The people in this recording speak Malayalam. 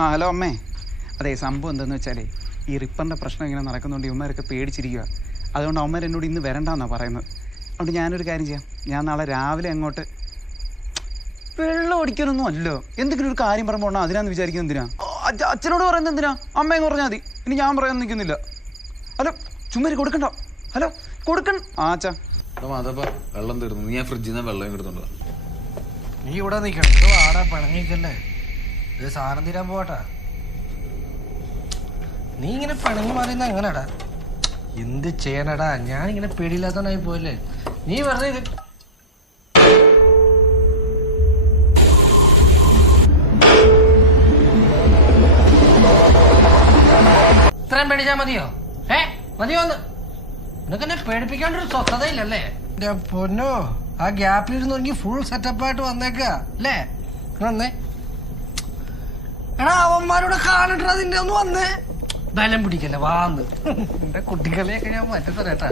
ആ ഹലോ അമ്മേ. അതെ, സംഭവം എന്താണെന്ന് വെച്ചാലേ ഈ റിപ്പറിൻ്റെ പ്രശ്നം ഇങ്ങനെ നടക്കുന്നുണ്ട്. ഇവന്മാരൊക്കെ പേടിച്ചിരിക്കുക. അതുകൊണ്ട് അവന്മാർ എന്നോട് ഇന്ന് വരണ്ടെന്നാണ് പറയുന്നത്. അതുകൊണ്ട് ഞാനൊരു കാര്യം ചെയ്യാം. ഞാൻ നാളെ രാവിലെ അങ്ങോട്ട് വെള്ളം അടിക്കാനൊന്നും അല്ലോ. എന്തെങ്കിലും ഒരു കാര്യം പറയുമ്പോൾ അതിനാന്ന് വിചാരിക്കുന്നത് എന്തിനാ? അച്ഛനോട് പറയുന്നത് എന്തിനാ? അമ്മയെന്ന് പറഞ്ഞാൽ മതി. ഇനി ഞാൻ പറയാൻ നിൽക്കുന്നില്ല. ഹലോ, ചുമ്മാരി കൊടുക്കണ്ട. ഹലോ കൊടുക്കണ്ട. ആ അച്ഛാ അതപ്പോ വെള്ളം തീർന്നു. നീ ഫ്രിഡ്ജിൽ നിന്ന് വെള്ളം എടുത്തോണ്ടോ? നീ ഇവിടെ നിൽക്കണം. ആടാ പിണങ്ങിക്കല്ലേ, ഇത് സാധനം തീരാൻ പോവാട്ടാ. നീ ഇങ്ങനെ പിണങ്ങി മാറിയുന്ന എങ്ങനെടാ? എന്ത് ചെയ്യണടാ? ഞാനിങ്ങനെ പേടിയില്ലാത്തവനായി പോയല്ലേ. നീ വെറുതെ ഇത്രയും പേടിച്ചാ മതിയോ? മതിയോ? ഒന്ന് നിനക്ക് എന്നെ പേടിപ്പിക്കാണ്ടൊരു സ്വസ്ഥതയില്ലല്ലേ? എന്റെ പൊന്നോ, ആ ഗ്യാപ്പിലിരുന്നെങ്കിൽ ഫുൾ സെറ്റപ്പായിട്ട് വന്നേക്ക അല്ലേ? വന്നേ എടാ, അവന്മാരോട് കാണട്ടെ. അതിന്റെ ഒന്ന് വന്നേ, ബലം പിടിക്കല്ലേ, വാന്ന്. എന്റെ കുട്ടികളെയൊക്കെ ഞാൻ മാറ്റി തരട്ടാ.